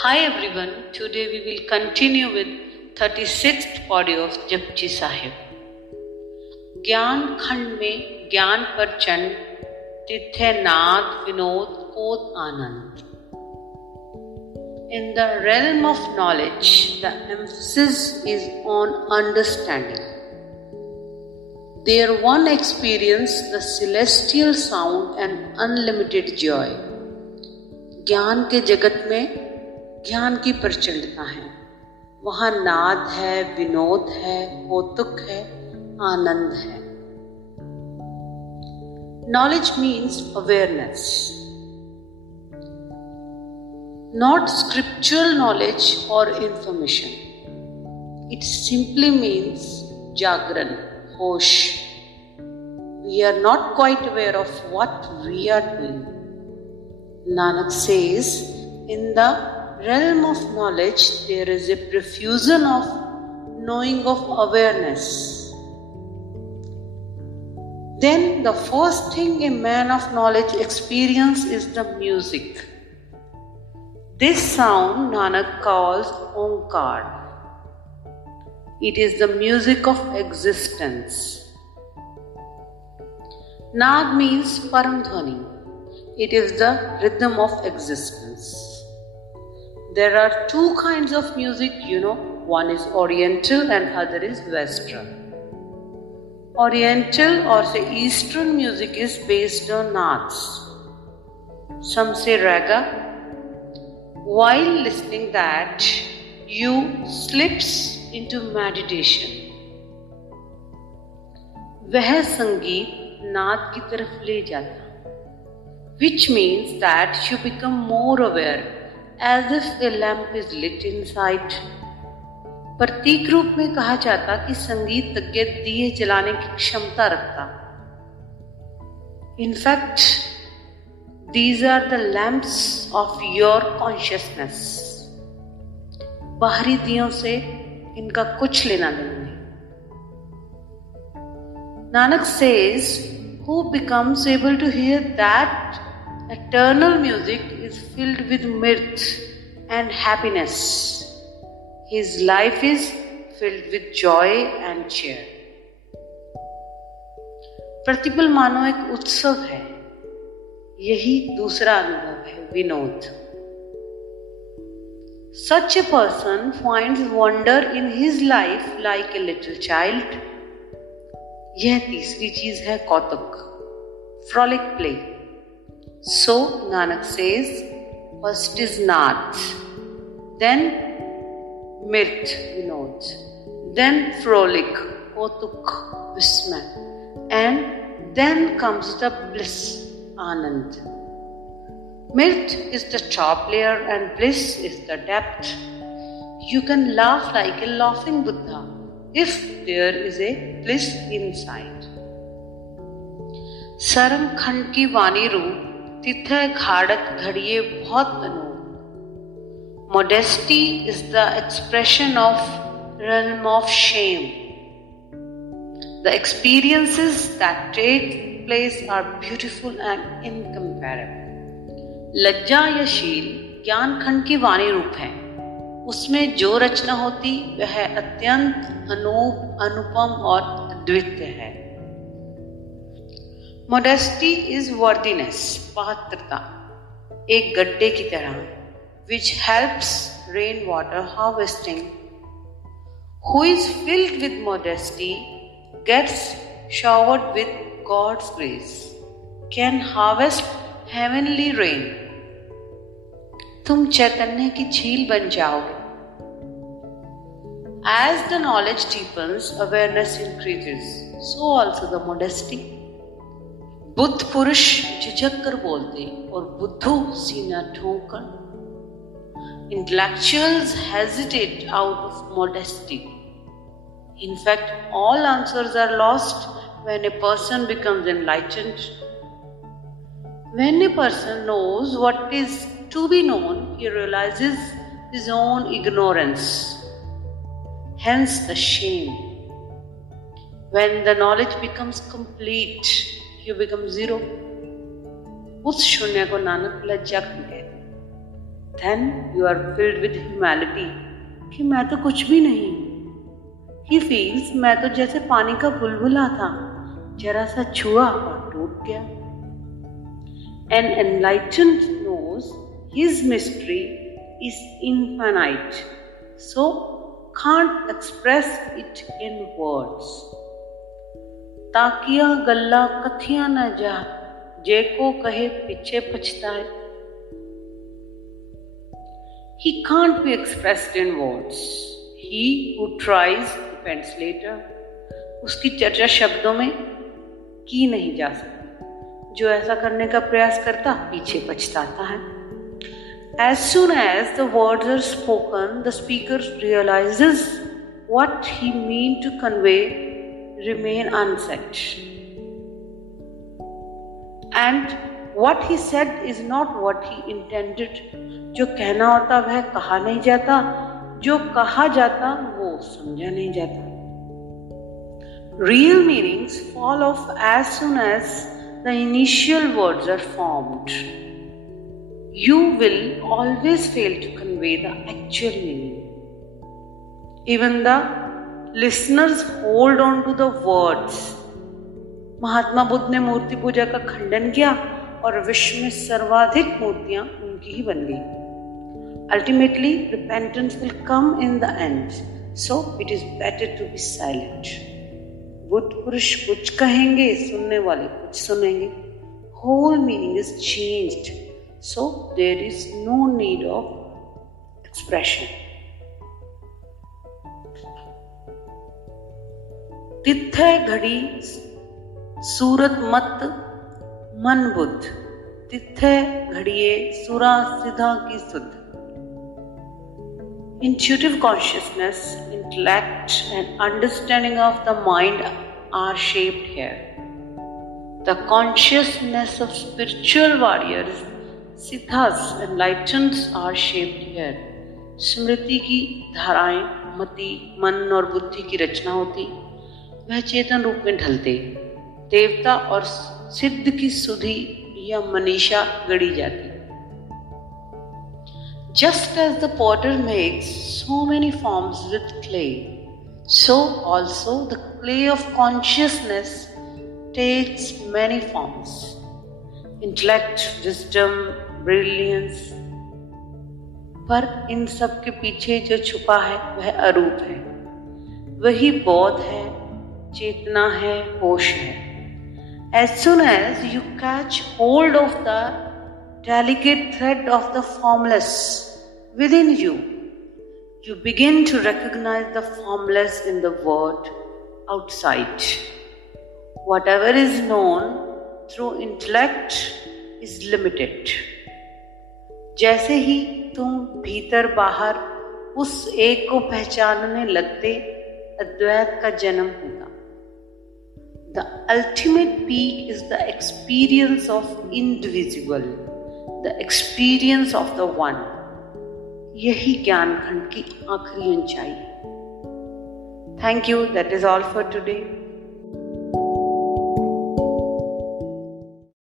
Hi everyone, today we will continue with 36th Pauri of Japji Sahib. ज्ञान खंड में ज्ञान पर चंड तिथे नाद विनोद कोत आनंद। In the realm of knowledge, the emphasis is on understanding. There one experience the celestial sound and unlimited joy. ज्ञान के जगत में ज्ञान की प्रचंडता है, वहाँ नाद है, विनोद है, कौतुक है, आनंद है। Knowledge means awareness, not scriptural knowledge or information. It simply means Jagran, hosh. We are not quite aware of what we are doing. Nanak says, in the realm of knowledge, there is a profusion of knowing of awareness. Then the first thing a man of knowledge experiences is the music. This sound Nanak calls Omkar. It is the music of existence. Nag means Paramdhani. It is the rhythm of existence. There are two kinds of music, one is Oriental and other is Western. Oriental or say Eastern music is based on nads. Some say raga. While listening that, you slips into meditation. वह संगीत नाद की तरफ ले जाता, which means that you become more aware, as if a lamp is lit inside. प्रतीक रूप में कहा जाता कि संगीत तज्ञ दिए जलाने की क्षमता रखता। In fact, these are the lamps of your consciousness. बाहरी दियों से इनका कुछ लेना देना नहीं। Nanak says, who becomes able to hear that eternal music is filled with mirth and happiness. His life is filled with joy and cheer. प्रतिपल मानो एक उत्सव है, यही दूसरा अनुभव है, Vinod. Such a person finds wonder in his life like a little child. यह तीसरी चीज है कौतुक, frolic play. So Nanak says, first is Naad, then Mirt, Vinod, then frolic, Kautuk, Vismay, and then comes the bliss, Anand. Mirt is the top layer and bliss is the depth. You can laugh like a laughing Buddha if there is a bliss inside. सरम खंड की वाणी रूप तिथे घाड़त घड़िए बहुत Anoop. Modesty is the expression of realm of shame. The experiences that take place are beautiful and incomparable. लज्जा या शील ज्ञान खंड की वाणी रूप है. उसमें जो रचना होती वह अत्यंत अनूप, अनुपम और अद्वितीय है. Modesty is worthiness, पात्रता, एक गड्ढे की तरह, which helps rainwater harvesting. Who is filled with modesty gets showered with God's grace, can harvest heavenly rain. तुम चैतन्य की झील बन जाओगे. As the knowledge deepens, awareness increases, so also the modesty. Buddha पुरुष झिझक कर बोलते और बुद्धू सीना ठोंक कर. Intellectuals hesitate out of modesty. In fact, all answers are lost when a person becomes enlightened. When a person knows what is to be known, he realizes his own ignorance. Hence the shame. When the knowledge becomes complete, you become zero. उस शून्य को नानक लज्जा कहते हैं. then you are filled with humility कि मैं तो कुछ भी नहीं. He feels मैं तो जैसे पानी का बुलबुला था, जरा सा छुआ और टूट गया. An enlightened knows his mystery is infinite, so can't express it in words. ताकिया गल्ला कथिया न जा, जे को कहे पीछे पछताए. He can't be expressed in words. He who tries repents later. उसकी चर्चा शब्दों में की नहीं जा सकती. जो ऐसा करने का प्रयास करता पीछे पछताता है. As soon as the words are spoken, the speaker realizes what he meant to convey remain unsaid. And what he said is not what he intended. जो कहना होता वह कहा नहीं जाता, जो कहा जाता वो समझा नहीं जाता. Real meanings fall off as soon as the initial words are formed. You will always fail to convey the actual meaning. Even the listeners hold on to the words. Mahatma Buddha ने मूर्ति पूजा का खंडन किया और विश्व में सर्वाधिक मूर्तियां उनकी ही बन गई. Ultimately, repentance will come in the end. So it is better to be silent. Buddha पुरुष कुछ कहेंगे, सुनने वाले कुछ सुनेंगे. Whole meaning is changed. So there is no need of expression. तिथै घड़ी सूरत मत मन बुद्ध, तिथै घड़िए सुरा सिधा की सुध. Intuitive consciousness, intellect and understanding of the mind are shaped here. The consciousness of spiritual warriors, siddhas, enlightened are shaped here. स्मृति की धाराएं मति, मन और बुद्धि की रचना होती, वह चेतन रूप में ढलते. देवता और सिद्ध की सुधि या मनीषा गढ़ी जाती. Just as the potter makes so many forms with clay, so also the clay of consciousness takes many forms. Intellect, wisdom, brilliance. पर इन सब के पीछे जो छुपा है वह अरूप है. वही बोध है, चेतना है, होश है. As soon as you catch hold of the delicate thread of the formless within you, you begin to recognize the formless in the world outside. Whatever is known through intellect is limited. जैसे ही तुम भीतर बाहर उस एक को पहचानने लगते, अद्वैत का जन्म होता. The ultimate peak is the experience of indivisible, the experience of the one. यही ज्ञान खंड की आखिरी ऊंचाई है. Thank you. That is all for today.